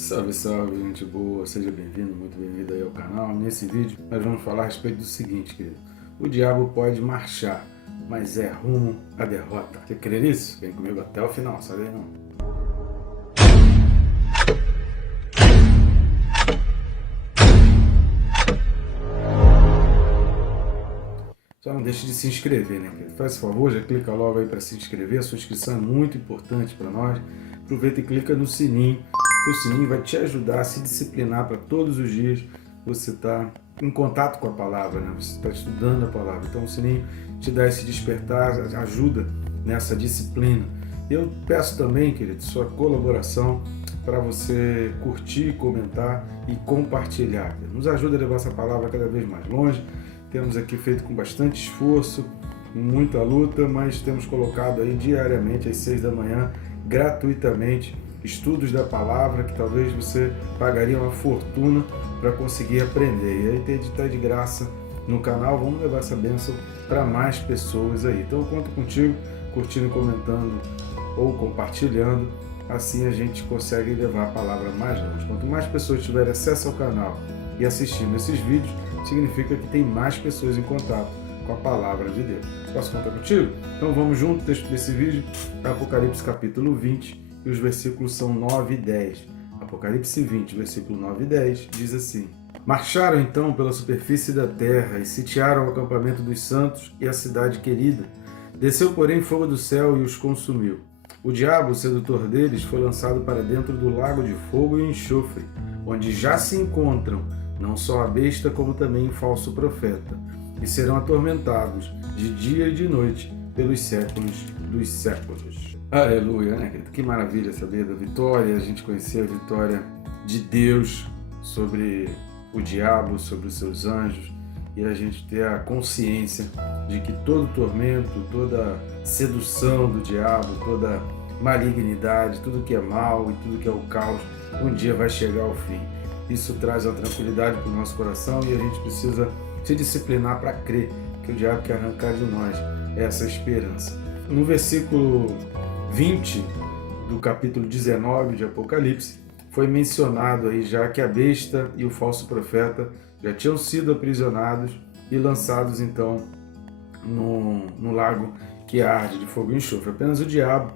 Salve, salve, gente boa, seja bem-vindo, muito bem-vindo aí ao canal. Nesse vídeo nós vamos falar a respeito do seguinte, querido. O diabo pode marchar, mas é rumo à derrota. Você crê nisso? Vem comigo até o final, sabe aí não? Só não deixe de se inscrever, né, querido? Faz esse favor, já clica logo aí para se inscrever. A sua inscrição é muito importante para nós. Aproveita e clica no sininho, que o sininho vai te ajudar a se disciplinar para todos os dias você estar em contato com a palavra, né? Você está estudando a palavra. Então o sininho te dá esse despertar, ajuda nessa disciplina. Eu peço também, querido, sua colaboração para você curtir, comentar e compartilhar. Nos ajuda a levar essa palavra cada vez mais longe. Temos aqui feito com bastante esforço, muita luta, mas temos colocado aí diariamente às 6 da manhã, gratuitamente, estudos da palavra que talvez você pagaria uma fortuna para conseguir aprender. E aí está de graça no canal, vamos levar essa bênção para mais pessoas aí. Então eu conto contigo, curtindo, comentando ou compartilhando, assim a gente consegue levar a palavra mais longe. Quanto mais pessoas tiverem acesso ao canal e assistindo esses vídeos, significa que tem mais pessoas em contato com a palavra de Deus. Posso contar contigo? Então vamos junto, texto desse vídeo, Apocalipse capítulo 20, e os versículos são 9 e 10. Apocalipse 20, versículo 9 e 10, diz assim: Marcharam então pela superfície da terra e sitiaram o acampamento dos santos e a cidade querida. Desceu, porém, fogo do céu e os consumiu. O diabo, o sedutor deles, foi lançado para dentro do lago de fogo e enxofre, onde já se encontram não só a besta, como também o falso profeta, e serão atormentados de dia e de noite pelos séculos dos séculos. Aleluia, né, querido? Que maravilha saber da vitória, a gente conhecer a vitória de Deus sobre o diabo, sobre os seus anjos, e a gente ter a consciência de que todo tormento, toda sedução do diabo, toda malignidade, tudo que é mal e tudo que é o caos, um dia vai chegar ao fim. Isso traz a tranquilidade para o nosso coração e a gente precisa se disciplinar para crer que o diabo quer arrancar de nós essa esperança. No versículo 20 do capítulo 19 de Apocalipse, foi mencionado aí já que a besta e o falso profeta já tinham sido aprisionados e lançados então no lago que arde de fogo e enxofre. Apenas o diabo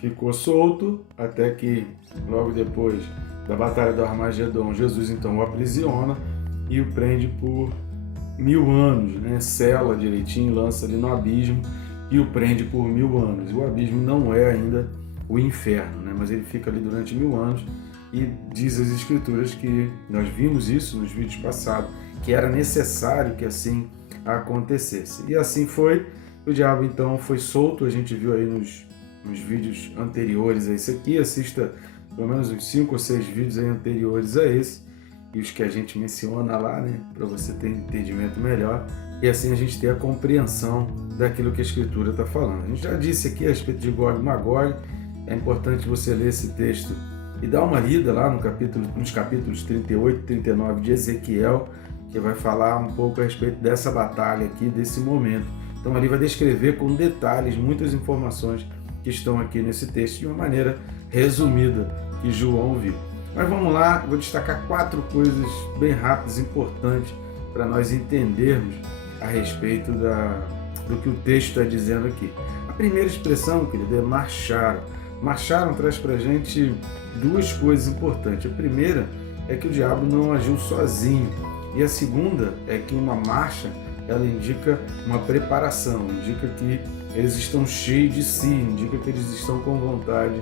ficou solto até que logo depois da batalha do Armagedon, Jesus então o aprisiona e o prende por 1000 anos, né? Sela direitinho, lança ali no abismo e o prende por 1000 anos. E o abismo não é ainda o inferno, né? Mas ele fica ali durante 1000 anos e diz as escrituras que nós vimos isso nos vídeos passados, que era necessário que assim acontecesse. E assim foi. O diabo então foi solto, a gente viu aí nos vídeos anteriores a esse aqui, assista pelo menos uns 5 ou 6 vídeos aí anteriores a esse, e os que a gente menciona lá, né, para você ter entendimento melhor, e assim a gente ter a compreensão daquilo que a Escritura está falando. A gente já disse aqui a respeito de Gog e Magog, é importante você ler esse texto e dar uma lida lá nos capítulos 38 e 39 de Ezequiel, que vai falar um pouco a respeito dessa batalha aqui, desse momento. Então ali vai descrever com detalhes muitas informações que estão aqui nesse texto de uma maneira resumida que João viu. Mas vamos lá, vou destacar 4 coisas bem rápidas, importantes, para nós entendermos a respeito do que o texto está dizendo aqui. A primeira expressão, querido, é marcharam. Marcharam traz para a gente 2 coisas importantes. A primeira é que o diabo não agiu sozinho. E a segunda é que uma marcha, ela indica uma preparação, indica que eles estão cheios de si, indica que eles estão com vontade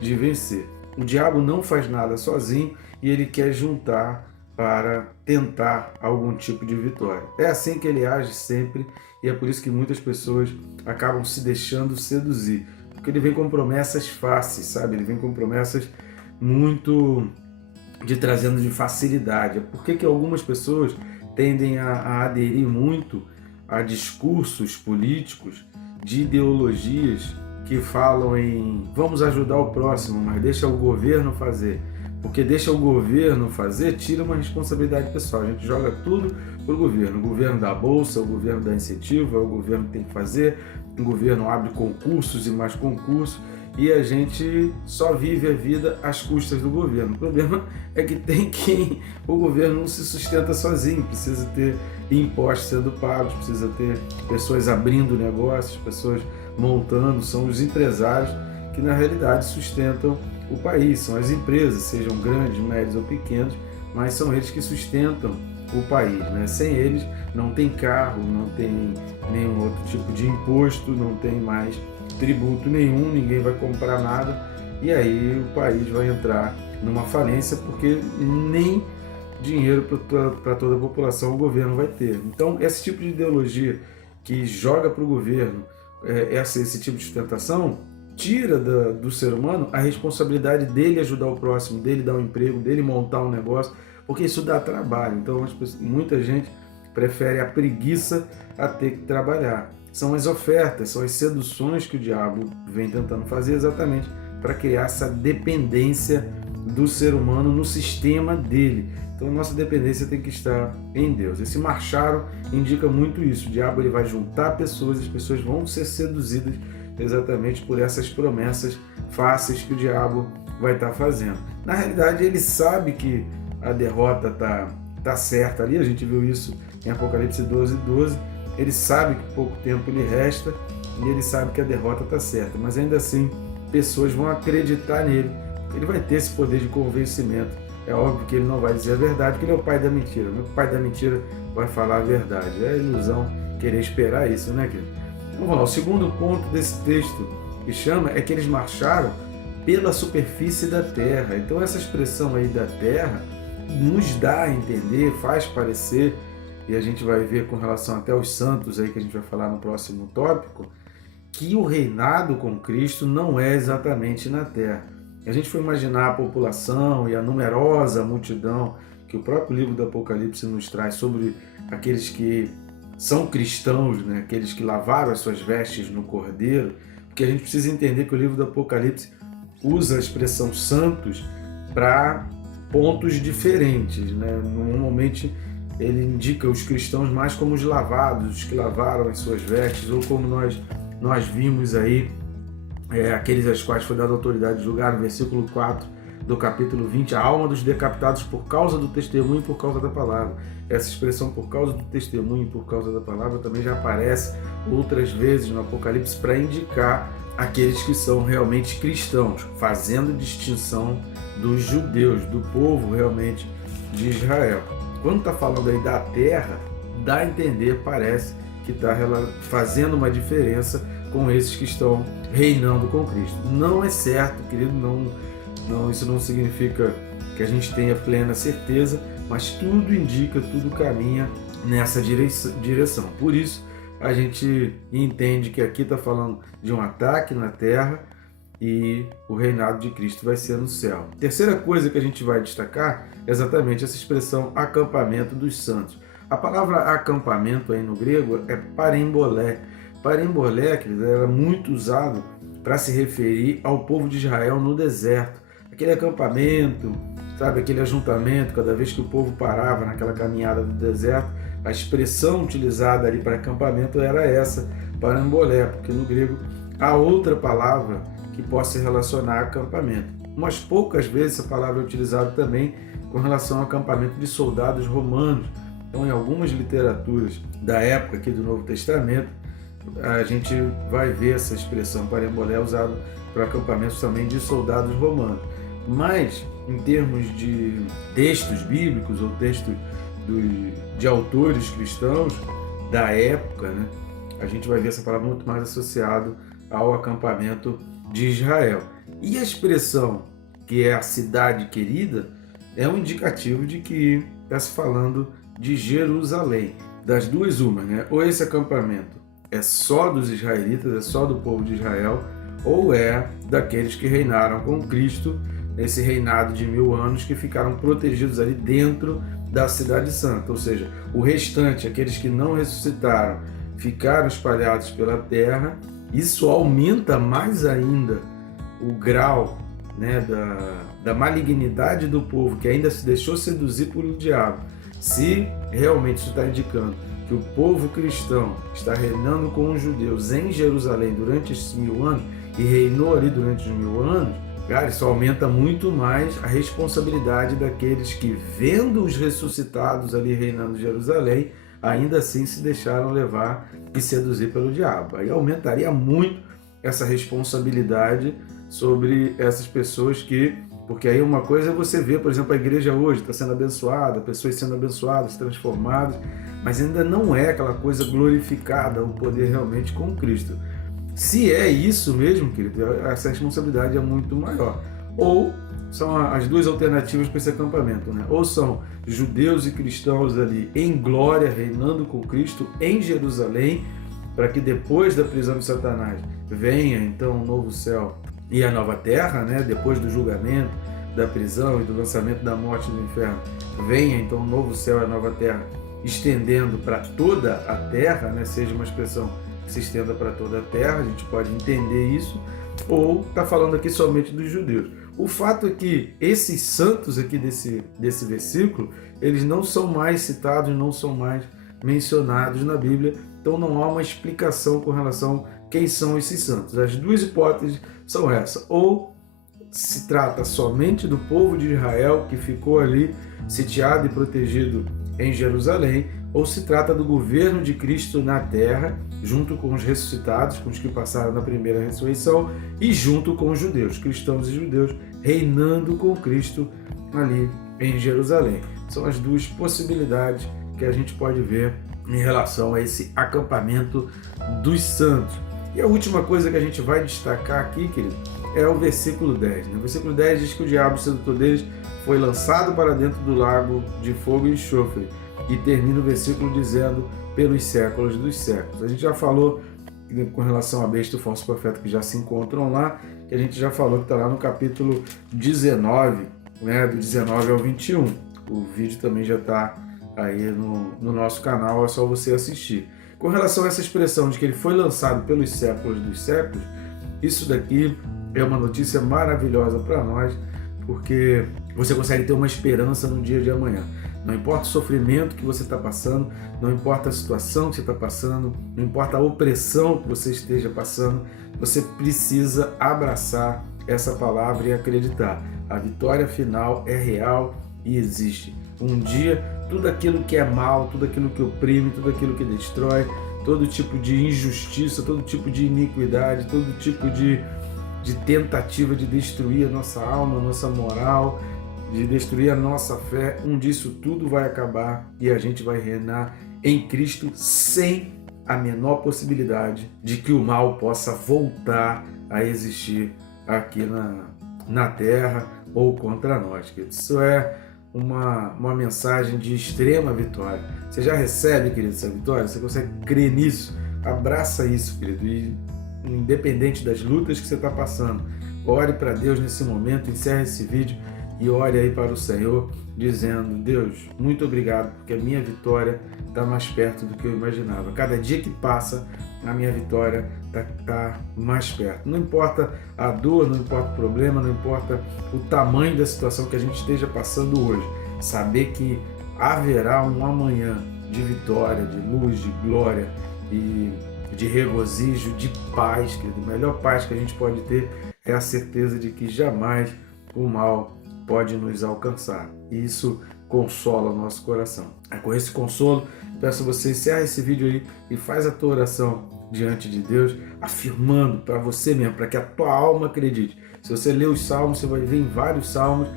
de vencer. O diabo não faz nada sozinho e ele quer juntar para tentar algum tipo de vitória. É assim que ele age sempre e é por isso que muitas pessoas acabam se deixando seduzir, porque ele vem com promessas fáceis, sabe? Ele vem com promessas muito trazendo de facilidade. Por que algumas pessoas tendem a aderir muito a discursos políticos de ideologias que falam em vamos ajudar o próximo, mas deixa o governo fazer. Porque deixa o governo fazer, tira uma responsabilidade pessoal. A gente joga tudo para o governo. O governo dá a bolsa, o governo dá incentivo, o governo tem que fazer, o governo abre concursos e mais concursos. e a gente só vive a vida às custas do governo. O problema é que o governo não se sustenta sozinho, precisa ter impostos sendo pagos, precisa ter pessoas abrindo negócios, pessoas montando, são os empresários que na realidade sustentam o país, são as empresas, sejam grandes, médios ou pequenos, mas são eles que sustentam o país, né? Sem eles não tem carro, não tem nenhum outro tipo de imposto, não tem mais tributo nenhum, ninguém vai comprar nada e aí o país vai entrar numa falência porque nem dinheiro para toda a população o governo vai ter. Então esse tipo de ideologia que joga para o governo esse tipo de sustentação tira do ser humano a responsabilidade dele ajudar o próximo, dele dar um emprego, dele montar um negócio, porque isso dá trabalho. Então muita gente prefere a preguiça a ter que trabalhar. São as ofertas, são as seduções que o diabo vem tentando fazer exatamente para criar essa dependência do ser humano no sistema dele. Então a nossa dependência tem que estar em Deus. Esse marcharam indica muito isso. O diabo ele vai juntar pessoas, as pessoas vão ser seduzidas exatamente por essas promessas fáceis que o diabo vai estar fazendo. Na realidade ele sabe que a derrota tá certa ali, a gente viu isso em Apocalipse 12:12. Ele sabe que pouco tempo lhe resta e ele sabe que a derrota está certa, mas ainda assim pessoas vão acreditar nele, ele vai ter esse poder de convencimento. É óbvio que ele não vai dizer a verdade, porque ele é o pai da mentira. O pai da mentira vai falar a verdade. É ilusão querer esperar isso, né, querido? Então, vamos lá. O segundo ponto desse texto que chama é que eles marcharam pela superfície da terra. Então essa expressão aí da terra nos dá a entender, faz parecer, e a gente vai ver com relação até aos santos aí que a gente vai falar no próximo tópico, que o reinado com Cristo não é exatamente na terra. A gente for imaginar a população e a numerosa multidão que o próprio livro do Apocalipse nos traz sobre aqueles que são cristãos, né? Aqueles que lavaram as suas vestes no Cordeiro, porque a gente precisa entender que o livro do Apocalipse usa a expressão santos para pontos diferentes, né? Normalmente ele indica os cristãos mais como os lavados, os que lavaram as suas vestes, ou como nós vimos aí, aqueles aos quais foi dada autoridade de julgar, no versículo 4 do capítulo 20, a alma dos decapitados por causa do testemunho e por causa da palavra. Essa expressão por causa do testemunho e por causa da palavra também já aparece outras vezes no Apocalipse para indicar aqueles que são realmente cristãos, fazendo distinção dos judeus, do povo realmente de Israel. Quando está falando aí da terra, dá a entender, parece que está fazendo uma diferença com esses que estão reinando com Cristo. Não é certo, querido, isso não significa que a gente tenha plena certeza, mas tudo indica, tudo caminha nessa direção. Por isso, a gente entende que aqui está falando de um ataque na terra e o reinado de Cristo vai ser no céu. Terceira coisa que a gente vai destacar é exatamente essa expressão acampamento dos santos. A palavra acampamento aí no grego é parembolé. Parembolé, querido, era muito usado para se referir ao povo de Israel no deserto. Aquele acampamento, sabe, aquele ajuntamento, cada vez que o povo parava naquela caminhada do deserto, a expressão utilizada ali para acampamento era essa, parembolé, porque no grego há outra palavra que possa se relacionar a acampamento. Mas poucas vezes essa palavra é utilizada também com relação ao acampamento de soldados romanos. Então, em algumas literaturas da época aqui do Novo Testamento, a gente vai ver essa expressão parembolé usada para acampamentos também de soldados romanos. Mas, em termos de textos bíblicos ou textos de autores cristãos da época, né, a gente vai ver essa palavra muito mais associada ao acampamento de Israel. E a expressão que é a cidade querida é um indicativo de que está se falando de Jerusalém. Das duas, uma, né? Ou esse acampamento é só dos israelitas, é só do povo de Israel, ou é daqueles que reinaram com Cristo, nesse reinado de 1000 anos, que ficaram protegidos ali dentro da cidade santa. Ou seja, o restante, aqueles que não ressuscitaram, ficaram espalhados pela terra. Isso aumenta mais ainda o grau, né, da malignidade do povo, que ainda se deixou seduzir pelo diabo. Se realmente isso está indicando que o povo cristão está reinando com os judeus em Jerusalém durante esses 1000 anos, e reinou ali durante os 1000 anos, cara, isso aumenta muito mais a responsabilidade daqueles que, vendo os ressuscitados ali reinando em Jerusalém, ainda assim se deixaram levar e seduzir pelo diabo. Aí aumentaria muito essa responsabilidade sobre essas pessoas que... Porque aí uma coisa é você ver, por exemplo, a igreja hoje está sendo abençoada, pessoas sendo abençoadas, transformadas, mas ainda não é aquela coisa glorificada, o poder realmente com Cristo. Se é isso mesmo, querido, essa responsabilidade é muito maior. Ou são as duas alternativas para esse acampamento, né? Ou são judeus e cristãos ali em glória, reinando com Cristo em Jerusalém, para que depois da prisão de Satanás venha então um novo céu e a nova terra, né? Depois do julgamento, da prisão e do lançamento da morte no inferno, venha então um novo céu e a nova terra, estendendo para toda a terra, né? Seja uma expressão que se estenda para toda a terra, a gente pode entender isso, ou está falando aqui somente dos judeus. O fato é que esses santos aqui desse versículo, eles não são mais citados, não são mais mencionados na Bíblia, então não há uma explicação com relação a quem são esses santos. As duas hipóteses são essas: ou se trata somente do povo de Israel que ficou ali sitiado e protegido em Jerusalém, ou se trata do governo de Cristo na terra, junto com os ressuscitados, com os que passaram na primeira ressurreição, e junto com os judeus, cristãos e judeus, reinando com Cristo ali em Jerusalém. São as duas possibilidades que a gente pode ver em relação a esse acampamento dos santos. E a última coisa que a gente vai destacar aqui, querido, é o versículo 10. O versículo 10 diz que o diabo, sedutor deles, foi lançado para dentro do lago de fogo e enxofre. E termina o versículo dizendo, pelos séculos dos séculos. A gente já falou com relação à besta e o falso profeta que já se encontram lá, que a gente já falou que está lá no capítulo 19, né, do 19 ao 21. O vídeo também já está aí no nosso canal, é só você assistir. Com relação a essa expressão de que ele foi lançado pelos séculos dos séculos, isso daqui é uma notícia maravilhosa para nós, porque você consegue ter uma esperança no dia de amanhã. Não importa o sofrimento que você está passando, não importa a situação que você está passando, não importa a opressão que você esteja passando, você precisa abraçar essa palavra e acreditar. A vitória final é real e existe. Um dia, tudo aquilo que é mal, tudo aquilo que oprime, tudo aquilo que destrói, todo tipo de injustiça, todo tipo de iniquidade, todo tipo de tentativa de destruir a nossa alma, a nossa moral, de destruir a nossa fé, um disso tudo vai acabar e a gente vai reinar em Cristo sem a menor possibilidade de que o mal possa voltar a existir aqui na terra ou contra nós, querido. Isso é uma mensagem de extrema vitória. Você já recebe, querido, essa vitória? Você consegue crer nisso? Abraça isso, querido, e independente das lutas que você está passando, ore para Deus nesse momento, encerre esse vídeo e ore aí para o Senhor, dizendo: Deus, muito obrigado, porque a minha vitória está mais perto do que eu imaginava. Cada dia que passa, a minha vitória está mais perto. Não importa a dor, não importa o problema, não importa o tamanho da situação que a gente esteja passando hoje, saber que haverá um amanhã de vitória, de luz, de glória e de regozijo, de paz, querido. A melhor paz que a gente pode ter é a certeza de que jamais o mal pode nos alcançar. E isso consola o nosso coração. Com esse consolo, peço a você, encerra esse vídeo aí e faz a tua oração diante de Deus, afirmando para você mesmo, para que a tua alma acredite. Se você ler os salmos, você vai ver em vários salmos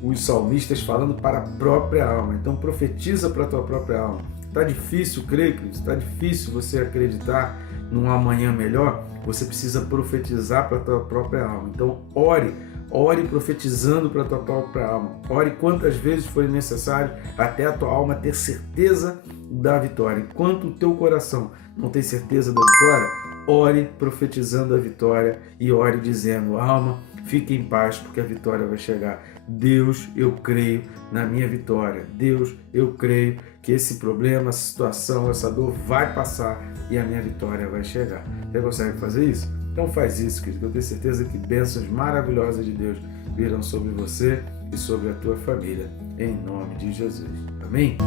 os salmistas falando para a própria alma. Então profetiza para a tua própria alma. Está difícil crer, Cristo? Está difícil você acreditar num amanhã melhor? Você precisa profetizar para a tua própria alma. Então ore profetizando para a tua própria alma. Ore quantas vezes for necessário até a tua alma ter certeza da vitória. Enquanto o teu coração não tem certeza da vitória, ore profetizando a vitória e ore dizendo: alma, fique em paz, porque a vitória vai chegar. Deus, eu creio na minha vitória. Deus, eu creio que esse problema, essa situação, essa dor vai passar e a minha vitória vai chegar. Você consegue fazer isso? Então faz isso, querido. Eu tenho certeza que bênçãos maravilhosas de Deus virão sobre você e sobre a tua família, em nome de Jesus. Amém?